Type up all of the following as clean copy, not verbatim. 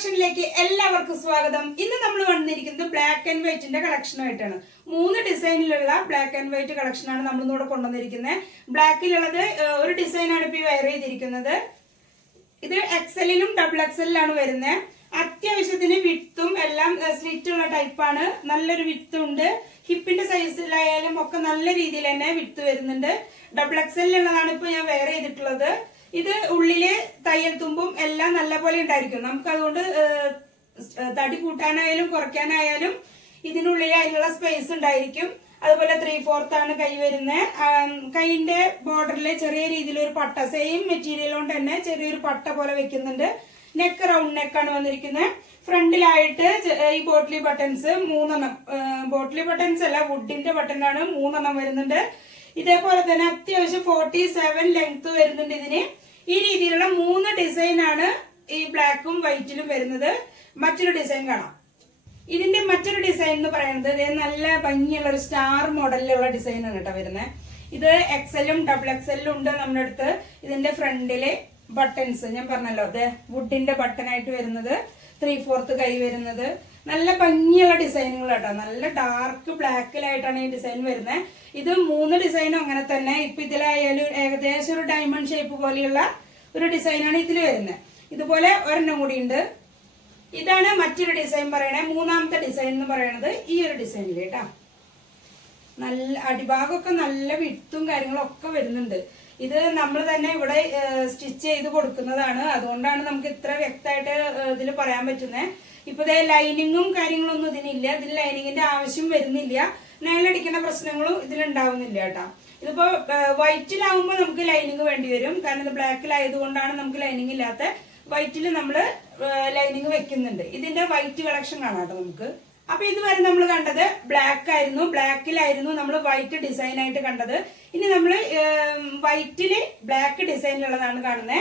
കളക്ഷനിലേക്ക് എല്ലാവർക്കും സ്വാഗതം. ഇന്ന് നമ്മൾ വന്നിരിക്കുന്നത് ബ്ലാക്ക് ആൻഡ് വൈറ്റിന്റെ കളക്ഷനായിട്ടാണ്. 3 ഡിസൈനിലുള്ള ബ്ലാക്ക് ആൻഡ് വൈറ്റ് കളക്ഷനാണ് നമ്മൾ ഇന്നിവിടെ കൊണ്ടുവന്നിരിക്കുന്നത്. ബ്ലാക്കിലുള്ളത് ഒരു ഡിസൈനാണ് ഇപ്പോൾ വെയർ ചെയ്തിരിക്കുന്നത്. ഇത് എക്സലിലും ഡബിൾ എക്സലിലാണ് വരുന്നത്. അത്യാവശ്യത്തിന് വിത്തും എല്ലാം സ്ലിറ്റ് ഉള്ള ടൈപ്പാണ്. നല്ലൊരു വിത്തും ഉണ്ട്. ഹിപ്പിന്റെ സൈസിലായാലും ഒക്കെ നല്ല രീതിയിൽ തന്നെ വിത്ത് വരുന്നുണ്ട്. ഡബിൾ എക്സലിലുള്ളതാണ് ഇപ്പൊ ഞാൻ വെയർ ചെയ്തിട്ടുള്ളത്. ഇത് ഉള്ളില് തയ്യൽ തുമ്പും എല്ലാം നല്ല പോലെ ഉണ്ടായിരിക്കും. നമുക്ക് അതുകൊണ്ട് തടി കൂട്ടാനായാലും കുറയ്ക്കാനായാലും ഇതിനുള്ളിൽ അതിനുള്ള സ്പേസ് ഉണ്ടായിരിക്കും. അതുപോലെ 3/4 ആണ് കൈ വരുന്നത്. കൈയിന്റെ ബോർഡറിൽ ചെറിയ രീതിയിൽ ഒരു പട്ട, സെയിം മെറ്റീരിയൽ കൊണ്ട് തന്നെ ചെറിയൊരു പട്ട പോലെ വെക്കുന്നുണ്ട്. നെക്ക് റൗണ്ട് നെക്കാണ് വന്നിരിക്കുന്നത്. ഫ്രണ്ടിലായിട്ട് ഈ ബോട്ടിലി ബട്ടൺസ് 3 ബോട്ടിലി ബട്ടൺസ് അല്ല, വുഡിന്റെ ബട്ടൺ ആണ് 3 വരുന്നുണ്ട്. ഇതേപോലെ തന്നെ അത്യാവശ്യം 47 ലെങ്ത് വരുന്നുണ്ട് ഇതിന്. ഈ രീതിയിലുള്ള 3 ഡിസൈനാണ് ഈ ബ്ലാക്കും വൈറ്റിലും വരുന്നത്. മറ്റൊരു ഡിസൈൻ കാണാം. ഇതിന്റെ മറ്റൊരു ഡിസൈൻ എന്ന് പറയുന്നത് നല്ല ഭംഗിയുള്ള ഒരു സ്റ്റാർ മോഡലിലുള്ള ഡിസൈനാണ് കേട്ടോ വരുന്നത്. ഇത് എക്സലും ഡബിൾ എക്സലും ഉണ്ട് നമ്മുടെ അടുത്ത്. ഇതിന്റെ ഫ്രണ്ടില് ബട്ടൺസ് ഞാൻ പറഞ്ഞല്ലോ, അത് വുഡിന്റെ ബട്ടൺ ആയിട്ട് വരുന്നത്. 3/4 കൈ വരുന്നത്. നല്ല ഭംഗിയുള്ള ഡിസൈനുകൾ കേട്ടോ. നല്ല ഡാർക്ക് ബ്ലാക്കിലായിട്ടാണ് ഈ ഡിസൈൻ വരുന്നത്. ഇത് 3 ഡിസൈനും അങ്ങനെ തന്നെ. ഇപ്പൊ ഇതിലായാലും ഏകദേശം ഒരു ഡയമണ്ട് ഷേപ്പ് പോലെയുള്ള ഒരു ഡിസൈനാണ് ഇതിൽ വരുന്നത്. ഇതുപോലെ ഒരെണ്ണം കൂടി ഉണ്ട്. ഇതാണ് മറ്റൊരു ഡിസൈൻ പറയണേ. 3ാമത്തെ ഡിസൈൻ എന്ന് പറയുന്നത് ഈ ഒരു ഡിസൈനിൽ കേട്ടോ. നല്ല അടിഭാഗമൊക്കെ നല്ല വിട്ടും കാര്യങ്ങളും ഒക്കെ വരുന്നുണ്ട്. ഇത് നമ്മൾ തന്നെ ഇവിടെ സ്റ്റിച്ച് ചെയ്ത് കൊടുക്കുന്നതാണ്. അതുകൊണ്ടാണ് നമുക്ക് ഇത്ര വ്യക്തമായിട്ട് ഇതിൽ പറയാൻ പറ്റുന്നത്. ഇപ്പൊ ലൈനിങ്ങും കാര്യങ്ങളൊന്നും ഇതിനില്ല. ഇതിൽ ലൈനിങ്ങിന്റെ ആവശ്യം വരുന്നില്ല. നൈലടിക്കുന്ന പ്രശ്നങ്ങളും ഇതിലുണ്ടാവുന്നില്ല കേട്ടോ. ഇതിപ്പോ വൈറ്റിലാവുമ്പോൾ നമുക്ക് ലൈനിങ് വേണ്ടി വരും. കാരണം ഇത് ബ്ലാക്കിലായതുകൊണ്ടാണ് നമുക്ക് ലൈനിങ് ഇല്ലാത്ത. വൈറ്റിൽ നമ്മള് ലൈനിങ് വെക്കുന്നുണ്ട്. ഇതിന്റെ വൈറ്റ് കളക്ഷൻ കാണാം കേട്ടോ നമുക്ക്. അപ്പൊ ഇതുവരെ നമ്മൾ കണ്ടത് ബ്ലാക്ക് ആയിരുന്നു. ബ്ലാക്കിലായിരുന്നു നമ്മൾ വൈറ്റ് ഡിസൈൻ ആയിട്ട് കണ്ടത്. ഇനി നമ്മൾ വൈറ്റില് ബ്ലാക്ക് ഡിസൈനിലുള്ളതാണ് കാണുന്നത്.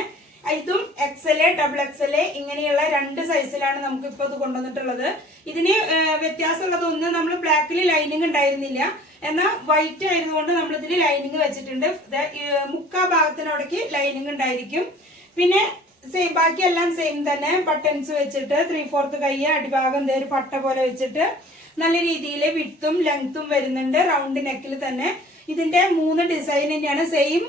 ഇതും എക്സല് ഡബിൾ എക്സല് ഇങ്ങനെയുള്ള 2 സൈസിലാണ് നമുക്ക് ഇപ്പൊ ഇത് കൊണ്ടുവന്നിട്ടുള്ളത്. ഇതിന് വ്യത്യാസമുള്ളത് ഒന്ന്, നമ്മൾ ബ്ലാക്കിൽ ലൈനിങ് ഉണ്ടായിരുന്നില്ല. എന്നാൽ വൈറ്റ് ആയതുകൊണ്ട് നമ്മൾ ഇതിൽ ലൈനിങ് വെച്ചിട്ടുണ്ട്. മുക്കാ ഭാഗത്തിനോടേക്ക് ലൈനിങ് ഉണ്ടായിരിക്കും. പിന്നെ സെയിം ബാക്കിയെല്ലാം സെയിം തന്നെ. ബട്ടൺസ് വെച്ചിട്ട് 3/4 കൈ, അടിഭാഗം ഒരു പട്ട പോലെ വെച്ചിട്ട് നല്ല രീതിയിൽ വിട്ടും ലെങ്ത്തും വരുന്നുണ്ട്. റൗണ്ട് നെക്കിൽ തന്നെ. ഇതിന്റെ 3 ഡിസൈൻ തന്നെയാണ്. സെയിം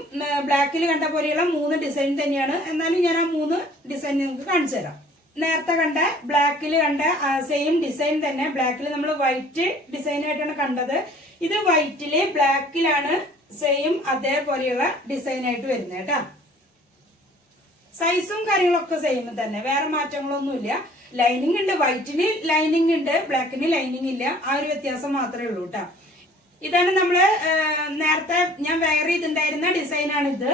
ബ്ലാക്കിൽ കണ്ട പോലെയുള്ള 3 ഡിസൈൻ തന്നെയാണ്. എന്നാലും ഞാൻ ആ 3 ഡിസൈൻ നിങ്ങൾക്ക് കാണിച്ചു തരാം. നേരത്തെ കണ്ട ബ്ലാക്കിൽ കണ്ട സെയിം ഡിസൈൻ തന്നെ. ബ്ലാക്കിൽ നമ്മൾ വൈറ്റ് ഡിസൈൻ ആയിട്ടാണ് കണ്ടത്. ഇത് വൈറ്റില് ബ്ലാക്കിലാണ് സെയിം അതേപോലെയുള്ള ഡിസൈൻ ആയിട്ട് വരുന്നത് കേട്ടോ. സൈസും കാര്യങ്ങളൊക്കെ സെയിം തന്നെ, വേറെ മാറ്റങ്ങളൊന്നുമില്ല. ലൈനിങ് ഉണ്ട്, വൈറ്റിന് ലൈനിങ് ഉണ്ട്, ബ്ലാക്കിന് ലൈനിങ് ഇല്ല. ആ ഒരു വ്യത്യാസം മാത്രമേ ഉള്ളൂ കേട്ടോ. ഇതാണ് നമ്മള് നേരത്തെ ഞാൻ വെയർ ചെയ്തിട്ടുണ്ടായിരുന്ന ഡിസൈനാണ് ഇത്.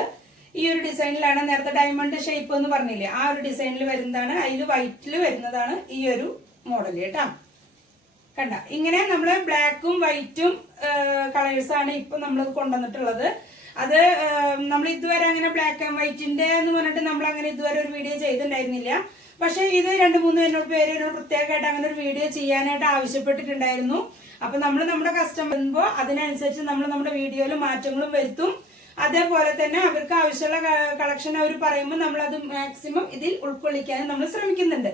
ഈ ഒരു ഡിസൈനിലാണ് നേരത്തെ ഡയമണ്ട് ഷേപ്പ് എന്ന് പറഞ്ഞില്ലേ, ആ ഒരു ഡിസൈനിൽ വരുന്നതാണ്. അതിൽ വൈറ്റിൽ വരുന്നതാണ് ഈ ഒരു മോഡൽ കേട്ടോ. കണ്ട, ഇങ്ങനെ നമ്മള് ബ്ലാക്കും വൈറ്റും കളേഴ്സാണ് ഇപ്പൊ നമ്മൾ കൊണ്ടുവന്നിട്ടുള്ളത്. അത് നമ്മൾ ഇതുവരെ അങ്ങനെ ബ്ലാക്ക് ആൻഡ് വൈറ്റിന്റെ എന്ന് പറഞ്ഞിട്ട് നമ്മൾ അങ്ങനെ ഇതുവരെ ഒരു വീഡിയോ ചെയ്തിട്ടുണ്ടായിരുന്നില്ല. പക്ഷെ ഇത് 2-3 പേര് എന്നോട് പ്രത്യേകമായിട്ട് അങ്ങനെ ഒരു വീഡിയോ ചെയ്യാനായിട്ട് ആവശ്യപ്പെട്ടിട്ടുണ്ടായിരുന്നു. അപ്പൊ നമ്മൾ നമ്മുടെ കസ്റ്റമർ വരുമ്പോൾ അതിനനുസരിച്ച് നമ്മൾ നമ്മുടെ വീഡിയോയിൽ മാറ്റങ്ങളും വരുത്തും. അതേപോലെ തന്നെ അവർക്ക് ആവശ്യമുള്ള കളക്ഷൻ അവർ പറയുമ്പോൾ നമ്മൾ അത് മാക്സിമം ഇതിൽ ഉൾക്കൊള്ളിക്കാനും നമ്മൾ ശ്രമിക്കുന്നുണ്ട്.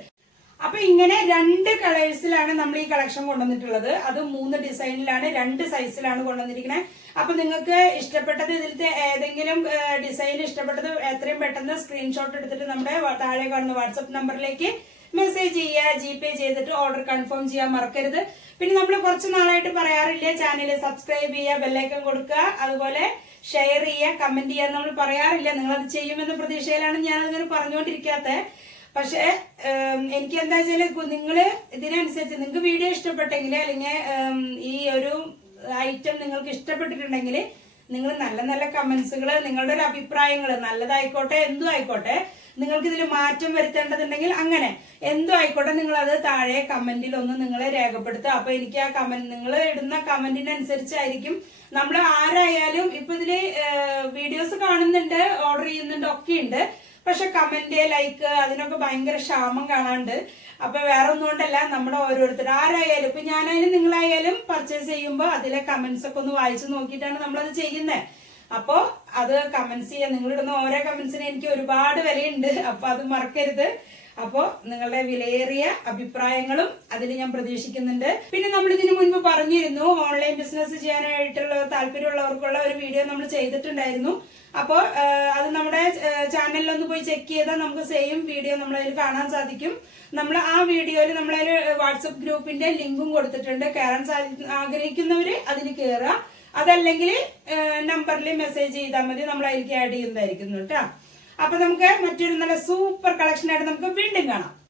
അപ്പൊ ഇങ്ങനെ 2 കളേഴ്സിലാണ് നമ്മൾ ഈ കളക്ഷൻ കൊണ്ടുവന്നിട്ടുള്ളത്. അത് 3 ഡിസൈനിലാണ്, 2 സൈസിലാണ് കൊണ്ടുവന്നിരിക്കുന്നത്. അപ്പൊ നിങ്ങൾക്ക് ഇഷ്ടപ്പെട്ടത്, ഇതിലത്തെ ഏതെങ്കിലും ഡിസൈൻ ഇഷ്ടപ്പെട്ടത് എത്രയും പെട്ടെന്ന് സ്ക്രീൻഷോട്ട് എടുത്തിട്ട് നമ്മുടെ താഴെ കാണുന്ന വാട്സപ്പ് നമ്പറിലേക്ക് മെസ്സേജ് ചെയ്യുക. GPay ചെയ്തിട്ട് ഓർഡർ കൺഫേം ചെയ്യാൻ മറക്കരുത്. പിന്നെ നമ്മൾ കുറച്ച് നാളായിട്ട് പറയാറില്ല, ചാനൽ സബ്സ്ക്രൈബ് ചെയ്യുക, ബെല്ലൈക്കൺ കൊടുക്കുക, അതുപോലെ ഷെയർ ചെയ്യുക, കമന്റ് ചെയ്യുക. നമ്മൾ പറയാറില്ല. നിങ്ങളത് ചെയ്യുമെന്ന പ്രതീക്ഷയിലാണ് ഞാനതിങ്ങനെ പറഞ്ഞുകൊണ്ടിരിക്കാത്തത്. പക്ഷെ എനിക്ക് എന്താ വെച്ചാല്, നിങ്ങള് ഇതിനനുസരിച്ച് നിങ്ങൾക്ക് വീഡിയോ ഇഷ്ടപ്പെട്ടെങ്കിൽ, അല്ലെങ്കിൽ ഈ ഒരു ഐറ്റം നിങ്ങൾക്ക് ഇഷ്ടപ്പെട്ടിട്ടുണ്ടെങ്കിൽ നിങ്ങൾ നല്ല നല്ല കമന്റ്സുകൾ, നിങ്ങളുടെ ഒരു അഭിപ്രായങ്ങൾ, നല്ലതായിക്കോട്ടെ എന്തും ആയിക്കോട്ടെ, നിങ്ങൾക്ക് ഇതിൽ മാറ്റം വരുത്തേണ്ടതുണ്ടെങ്കിൽ അങ്ങനെ എന്തും ആയിക്കോട്ടെ, നിങ്ങൾ അത് താഴെ കമന്റിൽ ഒന്ന് നിങ്ങളെ രേഖപ്പെടുത്തുക. അപ്പൊ എനിക്ക് ആ കമന്റ്, നിങ്ങൾ ഇടുന്ന കമന്റിനനുസരിച്ചായിരിക്കും നമ്മൾ ആരായാലും. ഇപ്പൊ ഇതില് വീഡിയോസ് കാണുന്നുണ്ട്, ഓർഡർ ചെയ്യുന്നുണ്ട്, ഒക്കെ ഉണ്ട്. പക്ഷെ കമന്റ്, ലൈക്ക് അതിനൊക്കെ ഭയങ്കര ക്ഷാമം കാണാണ്ട്. അപ്പൊ വേറെ ഒന്നുകൊണ്ടല്ല, നമ്മുടെ ഓരോരുത്തർ ആരായാലും, ഇപ്പൊ ഞാനായാലും നിങ്ങളായാലും പർച്ചേസ് ചെയ്യുമ്പോൾ അതിലെ കമന്റ്സ് ഒക്കെ ഒന്ന് വായിച്ചു നോക്കിയിട്ടാണ് നമ്മളത് ചെയ്യുന്നത്. അപ്പോ അത് കമന്റ്സ് ചെയ്യാൻ, നിങ്ങളിടുന്ന ഓരോ കമന്റ്സിന് എനിക്ക് ഒരുപാട് വിലയുണ്ട്. അപ്പൊ അത് മറക്കരുത്. അപ്പോൾ നിങ്ങളുടെ വിലയേറിയ അഭിപ്രായങ്ങളും അതിൽ ഞാൻ പ്രതീക്ഷിക്കുന്നുണ്ട്. പിന്നെ നമ്മൾ ഇതിനു മുൻപ് പറഞ്ഞിരുന്നു ഓൺലൈൻ ബിസിനസ് ചെയ്യാനായിട്ടുള്ള താല്പര്യമുള്ളവർക്കുള്ള ഒരു വീഡിയോ നമ്മൾ ചെയ്തിട്ടുണ്ടായിരുന്നു. അപ്പോൾ അത് നമ്മുടെ ചാനലിലൊന്ന് പോയി ചെക്ക് ചെയ്താൽ നമുക്ക് സെയിം വീഡിയോ നമ്മളതിൽ കാണാൻ സാധിക്കും. നമ്മൾ ആ വീഡിയോയിൽ നമ്മളൊരു വാട്സപ്പ് ഗ്രൂപ്പിന്റെ ലിങ്കും കൊടുത്തിട്ടുണ്ട്. കയറാൻ ആഗ്രഹിക്കുന്നവര് അതിന് കയറുക, അതല്ലെങ്കിൽ നമ്പറിൽ മെസ്സേജ് ചെയ്താൽ മതി, നമ്മൾ അതിലേക്ക് ആഡ് ചെയ്യുന്നതായിരിക്കും കേട്ടോ. അപ്പൊ നമുക്ക് മറ്റൊരു നല്ല സൂപ്പർ കളക്ഷൻ ആയിട്ട് നമുക്ക് വീണ്ടും കാണാം.